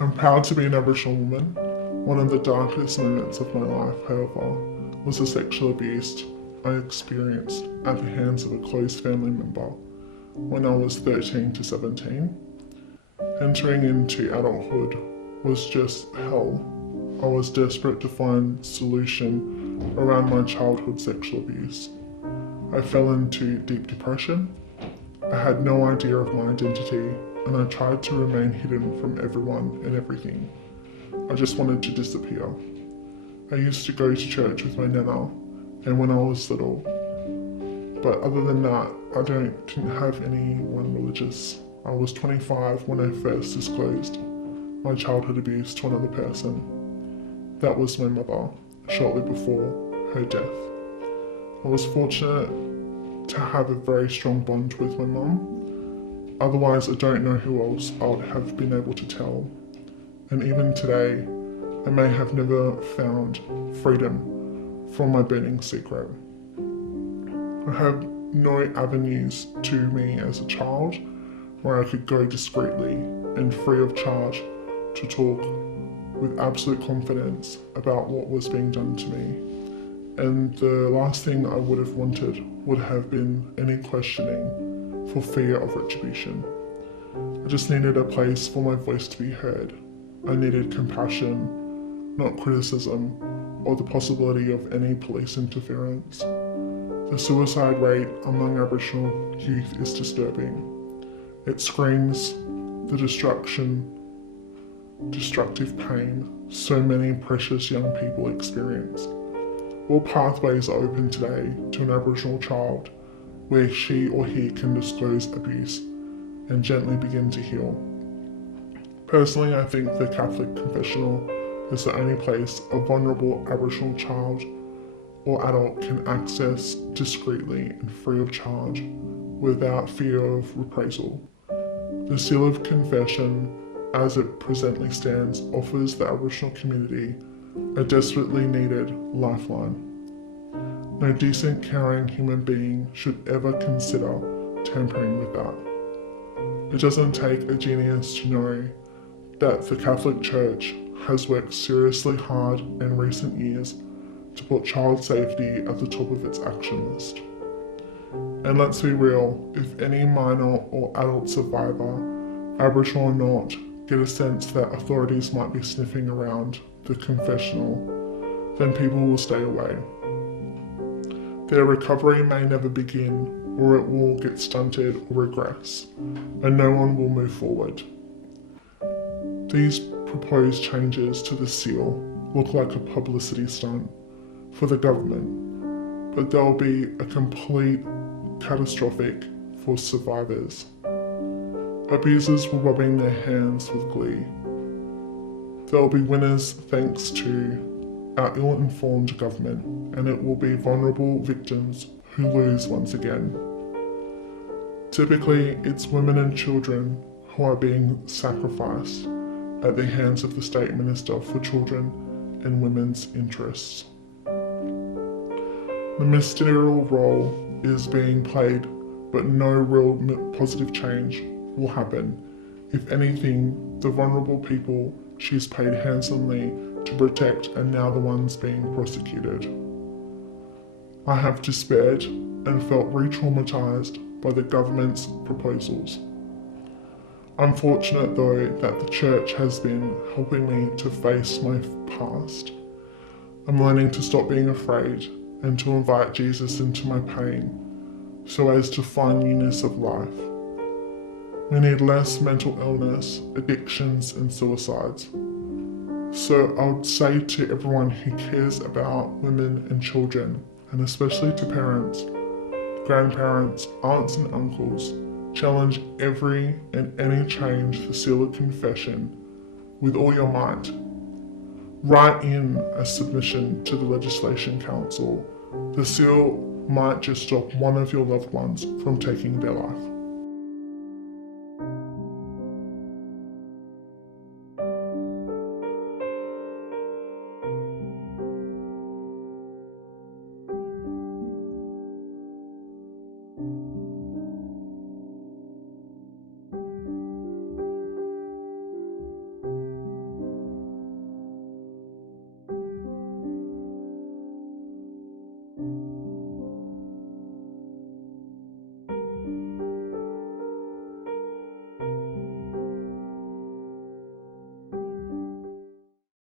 I'm proud to be an Aboriginal woman. One of the darkest moments of my life, however, was the sexual abuse I experienced at the hands of a close family member when I was 13 to 17. Entering into adulthood was just hell. I was desperate to find solution around my childhood sexual abuse. I fell into deep depression. I had no idea of my identity, and I tried to remain hidden from everyone and everything. I just wanted to disappear. I used to go to church with my nana, and when I was little. But other than that, I didn't have anyone religious. I was 25 when I first disclosed my childhood abuse to another person. That was my mother, shortly before her death. I was fortunate to have a very strong bond with my mum. Otherwise, I don't know who else I would have been able to tell. And even today, I may have never found freedom from my burning secret. I had no avenues to me as a child where I could go discreetly and free of charge to talk with absolute confidence about what was being done to me. And the last thing I would have wanted would have been any questioning for fear of retribution. I just needed a place for my voice to be heard. I needed compassion, not criticism, or the possibility of any police interference. The suicide rate among Aboriginal youth is disturbing. It screams the destructive pain so many precious young people experience. All pathways are open today to an Aboriginal child where she or he can disclose abuse and gently begin to heal. Personally, I think the Catholic confessional is the only place a vulnerable Aboriginal child or adult can access discreetly and free of charge without fear of reprisal. The Seal of Confession, as it presently stands, offers the Aboriginal community a desperately needed lifeline. No decent, caring human being should ever consider tampering with that. It doesn't take a genius to know that the Catholic Church has worked seriously hard in recent years to put child safety at the top of its action list. And let's be real, if any minor or adult survivor, Aboriginal or not, get a sense that authorities might be sniffing around the confessional, then people will stay away. Their recovery may never begin, or it will get stunted or regress, and no one will move forward. These proposed changes to the seal look like a publicity stunt for the government, but they'll be a complete catastrophic for survivors. Abusers will rubbing their hands with glee. There will be winners thanks to our ill-informed government, and it will be vulnerable victims who lose once again. Typically, it's women and children who are being sacrificed at the hands of the State Minister for Children and Women's Interests. The ministerial role is being played, but no real positive change will happen. If anything, the vulnerable people she's paid handsomely to protect are now the ones being prosecuted. I have despaired and felt re-traumatized by the government's proposals. I'm fortunate though that the church has been helping me to face my past. I'm learning to stop being afraid and to invite Jesus into my pain so as to find newness of life. We need less mental illness, addictions and suicides. So I would say to everyone who cares about women and children, and especially to parents, grandparents, aunts and uncles, challenge every and any change the Seal of Confession with all your might. Write in a submission to the Legislation Council. The seal might just stop one of your loved ones from taking their life.